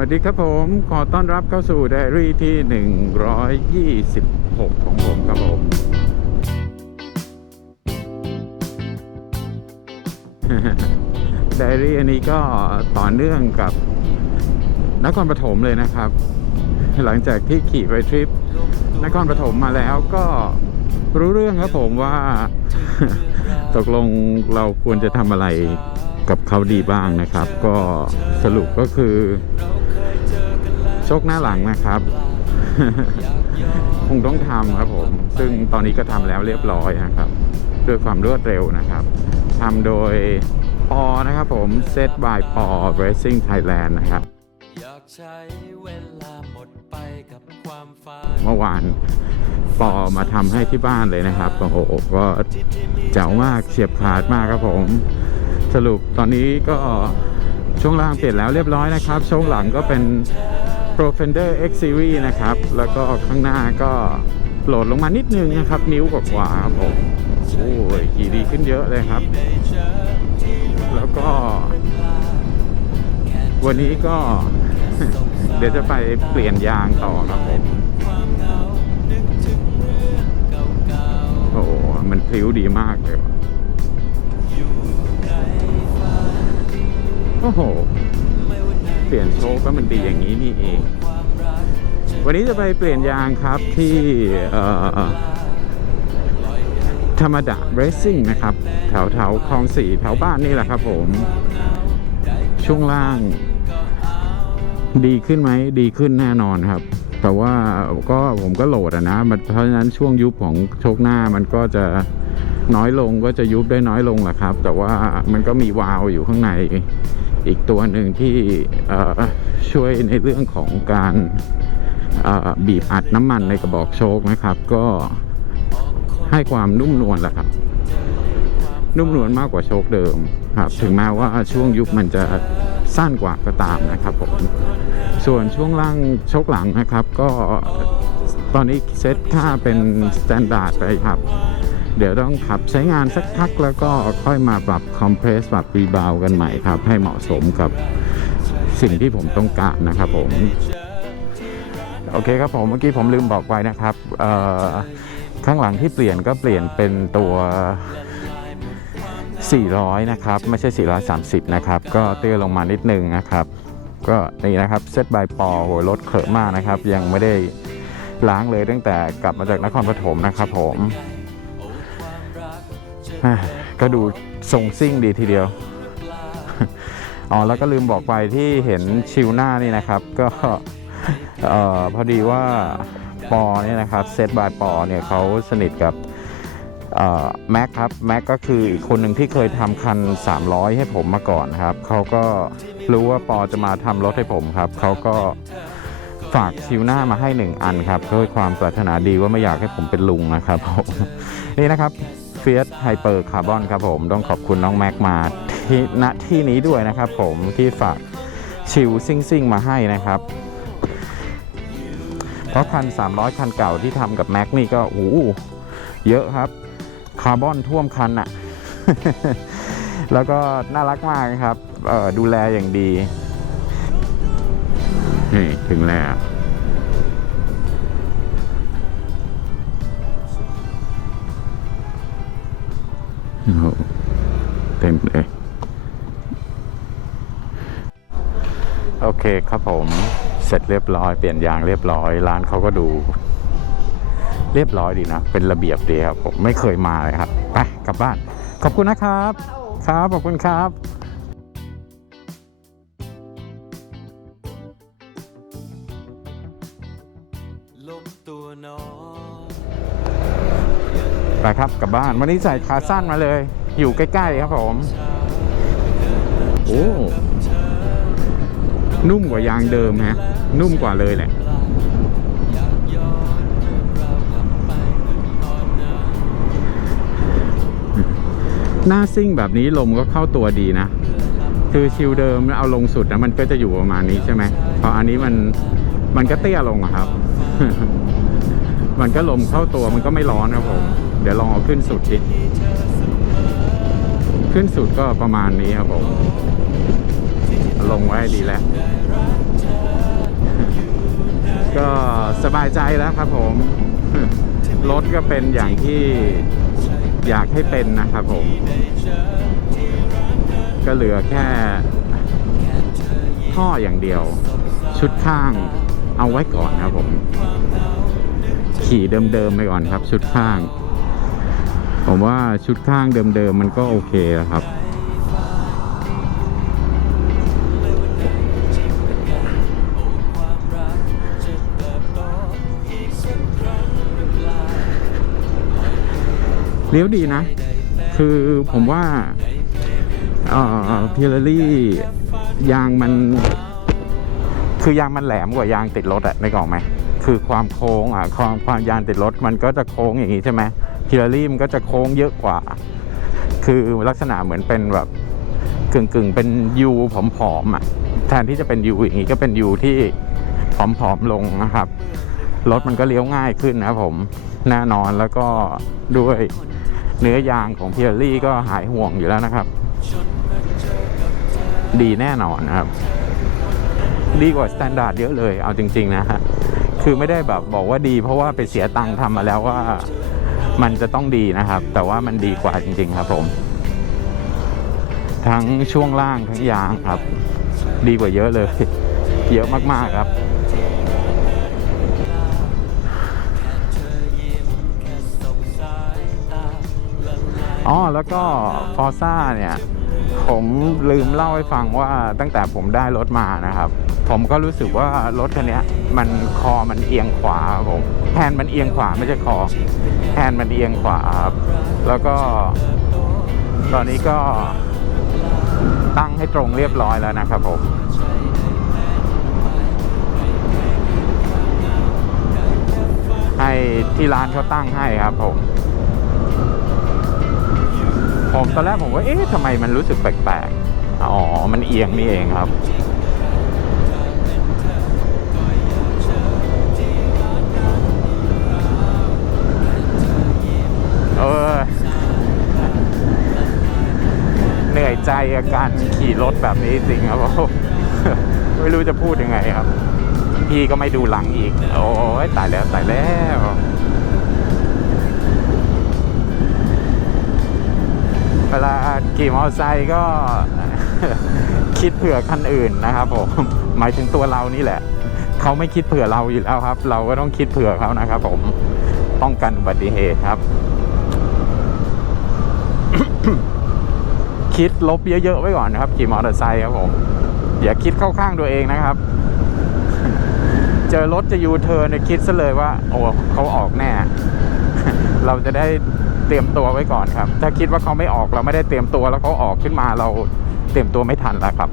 วัสดีครับผม ขอต้อนรับเข้าสู่ไดอารี่ที่ 126 ของผมครับผม ไดอารี่อันนี้ก็ต่อเนื่องกับนครปฐมเลยนะครับ หลังจากที่ขี่ไปทริปนครปฐมมาแล้วก็รู้เรื่องครับผมว่า ตกลงเราควรจะทำอะไรกับเขาดีบ้างนะครับ ก็สรุปก็คือ ชคหน้าหลังนะครับ คงต้องทำครับผม ซึ่งตอนนี้ก็ทำแล้วเรียบร้อยนะครับ ด้วยความรวดเร็วนะครับทำโดยปอนะครับผม Set by ปอ Racing Thailand นะครับอยากใช้เวลาหมดไปกับความฝันเมื่อวานปอมาทำให้ที่บ้านเลยนะครับ โอ้โห ก็เจ๋วมากเฉียบขาดมากครับผม สรุปตอนนี้ก็ช่วงล่างเปลี่ยนแล้วเรียบร้อยนะครับ ช่วงหลังก็เป็น Pro Fender X Series นะครับ แล้วก็ข้างหน้าก็โหลดลงมานิดนึงนะครับ นิ้วกว่าครับผมโอ้ยขี่ดีขึ้นเยอะเลยครับ แล้วก็ วันนี้ก็ เดี๋ยวจะไปเปลี่ยนยางต่อครับผมโอ้โหมันพลิ้วดีมากเลยโอ้โห ลี่ยนโชคก็มันดีอย่างนี้นี่เอง วันนี้จะไปเปลี่ยนยางครับที่ธรรมดาเรซซิ่งนะครับ แถวแถวคลองสี่แถวบ้านนี่แหละครับผม ช่วงล่าง ดีขึ้นไหมดีขึ้นแน่นอนครับ แต่ว่าก็ผมก็โหลดอะนะเพราะฉะนั้นช่วงยุบของโชคหน้ามันก็จะน้อยลงก็จะยุบได้น้อยลงแหละครับ แต่ว่ามันก็มีวาล์วอยู่ข้างใน อีกตัวหนึ่งที่ช่วยในเรื่องของการบีบอัดน้ำมันในกระบอกโชคนะครับ ก็ให้ความนุ่มนวลแหละครับ นุ่มนวลมากกว่าโชคเดิมครับ ถึงแม้ว่าช่วงยุบมันจะสั้นกว่าก็ตามนะครับผมส่วนช่วงล่างโชคหลังนะครับ ก็ตอนนี้เซตค่าเป็นสแตนดาร์ดไปครับ เดี๋ยวต้องขับใช้งานสักพักแล้วก็ค่อยมาปรับคอมเพรสปรับรีบาวกันใหม่ครับ ให้เหมาะสมกับสิ่งที่ผมต้องการนะครับผม โอเคครับผมเมื่อกี้ผมลืมบอกไปนะครับข้างหลังที่เปลี่ยนก็เปลี่ยนเป็นตัว 400 นะครับ ไม่ใช่ 430 นะครับ ก็เตี้ยลงมานิดนึงนะครับ ก็นี่นะครับเซตบายปอโหรถเขอะมากนะครับ ยังไม่ได้ล้างเลยตั้งแต่กลับมาจากนครปฐมนะครับผม ก็ดูทรงซิ่งดีทีเดียว อ๋อแล้วก็ลืมบอกไปที่เห็นชิวหน้านี่นะครับ ก็พอดีว่าปอเนี่ยนะครับเซตบายปอเนี่ยเขาสนิทกับแม็กครับแม็กก็คืออีกคนหนึ่งที่เคยทำคัน 300 ให้ผมมาก่อนครับเขาก็รู้ว่าปอจะมาทำรถให้ผมครับเขาก็ฝากชิวหน้ามาให้หนึ่งอันครับด้วยความปรารถนาดีว่าไม่อยากให้ผมเป็นลุงนะครับผมนี่นะครับ เฟียสไฮเปอร์คาร์บอนครับผม ต้องขอบคุณน้องแม็กมาที่ณที่นี้ด้วยนะครับผมที่ฝากชิวซิ่งซิ่งมาให้นะครับ เพราะคัน300คันเก่าที่ทำกับแม็กนี่ก็โอ้โหเยอะครับ คาร์บอนท่วมคันอะแล้วก็น่ารักมากครับดูแลอย่างดี นี่ ถึงแล้ว โอ้โหเต็มเลย โอเคครับผมเสร็จเรียบร้อย เปลี่ยนยางเรียบร้อย ร้านเขาก็ดู เรียบร้อยดีนะ เป็นระเบียบดีครับผมไม่เคยมาเลยครับ ไปกลับบ้าน ขอบคุณนะครับ ครับ ขอบคุณครับ ไปครับกลับบ้านวันนี้ใส่ขาสั้นมาเลย อยู่ใกล้ ๆ ครับผมโอ้นุ่มกว่ายางเดิมฮะ นุ่มกว่าเลยแหละหน้าซิ่งแบบนี้ลมก็เข้าตัวดีนะ คือชิลเดิมเอาลงสุดนะมันก็จะอยู่ประมาณนี้ใช่ไหมพออันนี้มันมันก็เตี้ยลงอะครับ มันก็ลมเข้าตัวมันก็ไม่ร้อนครับผม เดี๋ยวลองเอาขึ้นสุดดิขึ้นสุดก็ประมาณนี้ครับผม ลงไว้ดีแล้ว ก็สบายใจแล้วครับผม รถก็เป็นอย่างที่อยากให้เป็นนะครับผม ก็เหลือแค่ท่ออย่างเดียว ชุดข้างเอาไว้ก่อนครับผม ขี่เดิมๆไปก่อนครับ ชุดข้าง ผมว่าชุดข้างเดิมๆมันก็โอเคแล้วครับ เลี้ยวดีนะ คือผมว่าเอ่อพิลลี่ยางมัน คือยางมันแหลมกว่ายางติดรถอะไม่กออกไหมคือความโค้งอะความความยางติดรถมันก็จะโค้งอย่างนี้ใช่ไหม พิลลารี่มันก็จะโค้งเยอะกว่า คือลักษณะเหมือนเป็นแบบกึ่งกึ่งๆเป็นยูผอมๆอะแทนที่จะเป็นยูอย่างนี้ก็เป็นยูที่ผอมๆลงนะครับรถมันก็เลี้ยวง่ายขึ้นนะผมแน่นอนแล้วก็ด้วยเนื้อยางของเพียรี่ก็หายห่วงอยู่แล้วนะครับ ดีแน่นอนครับ ดีกว่าสแตนดาร์ดเยอะเลยเอาจริง ๆ นะฮะคือไม่ได้แบบบอกว่าดีเพราะว่าไปเสียตังค์ทำมาแล้วว่า มันจะต้องดีนะครับ แต่ว่ามันดีกว่าจริง ๆ ครับผม ทั้งช่วงล่างทั้งยางครับ ดีกว่าเยอะเลย เยอะมากๆครับอ๋อแล้วก็ฟอร์ซ่าเนี่ย ผมลืมเล่าให้ฟังว่าตั้งแต่ผมได้รถมานะครับ ผมก็รู้สึกว่ารถคันนี้มันคอมันเอียงขวาครับผมแฮนมันเอียงขวาไม่ใช่คอ แฮนด์มันเอียงขวาครับ แล้วก็ ตอนนี้ก็ตั้งให้ตรงเรียบร้อยแล้วนะครับผมให้ที่ร้านเขาตั้งให้ครับผม ผมตอนแรกผมว่า เอ๊ะทำไมมันรู้สึกแปลกๆ อ๋อ มันเอียงนี่เองครับ ใจกับการขี่รถแบบนี้จริงครับผมไม่รู้จะพูดยังไงครับ พี่ก็ไม่ดูหลังอีก โอ้ยตายแล้วตายแล้วเวลาขี่มอเตอร์ไซค์ก็ คิดเผื่อคันอื่นนะครับผมหมายถึงตัวเรานี่แหละ เขาไม่คิดเผื่อเราอยู่แล้วครับ เราก็ต้องคิดเผื่อเขานะครับ ผมป้องกันอุบัติเหตุครับ คิดลบเยอะๆไว้ก่อนนะครับขี่มอเตอร์ไซค์ครับผมอย่าคิดเข้าข้างตัวเองนะครับ เจอรถจะยูเทิร์นเนี่ยคิดซะเลยว่า โอ้เขาออกแน่ เราจะได้เตรียมตัวไว้ก่อนครับ ถ้าคิดว่าเขาไม่ออกเราไม่ได้เตรียมตัวแล้วเขาออกขึ้นมาเราเตรียมตัวไม่ทันแล้วครับ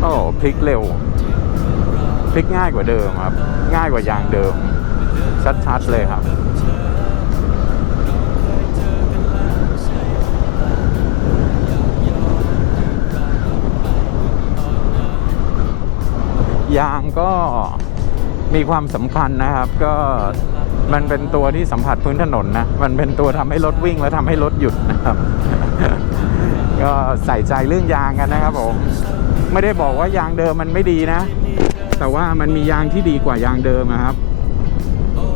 โอ้พลิกเร็ว ลิกง่ายกว่าเดิมครับ ง่ายกว่ายางเดิม ชัดๆเลยครับยางก็มีความสำคัญนะครับ ก็มันเป็นตัวที่สัมผัสพื้นถนนนะ มันเป็นตัวทำให้รถวิ่งและทำให้รถหยุดนะครับ ก็ใส่ใจเรื่องยางกันนะครับผม ไม่ได้บอกว่ายางเดิมมันไม่ดีนะ แต่ว่ามันมียางที่ดีกว่ายางเดิมนะครับ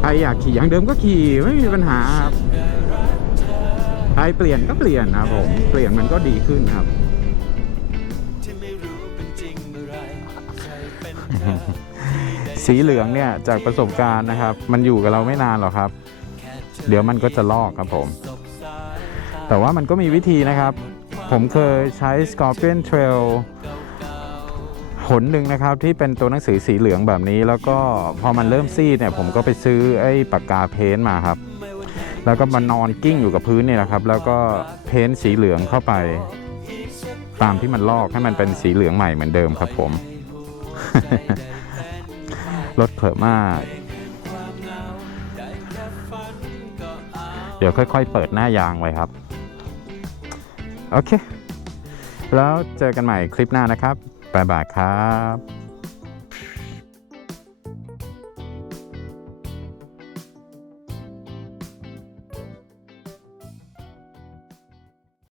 ใครอยากขี่ยางเดิมก็ขี่ไม่มีปัญหาครับใครเปลี่ยนก็เปลี่ยนนะผมเปลี่ยนมันก็ดีขึ้นครับสีเหลืองเนี่ยจากประสบการณ์นะครับ มันอยู่กับเราไม่นานหรอกครับ เดี๋ยวมันก็จะลอกครับผม แต่ว่ามันก็มีวิธีนะครับ ผมเคยใช้ Scorpion Trail หนหนึ่งนะครับที่เป็นตัวหนังสือสีเหลืองแบบนี้ แล้วก็พอมันเริ่มซีดเนี่ยผมก็ไปซื้อไอ้ปากกาเพ้นท์มาครับ แล้วก็มานอนกิ้งอยู่กับพื้นนี่แหละครับ แล้วก็เพ้นท์สีเหลืองเข้าไป ตามที่มันลอกให้มันเป็นสีเหลืองใหม่เหมือนเดิมครับผมรถเผอมาก เดี๋ยวค่อย ๆ เปิดหน้ายางไว้ครับ โอเค แล้วเจอกันใหม่คลิปหน้านะครับ บ๊ายบายครับ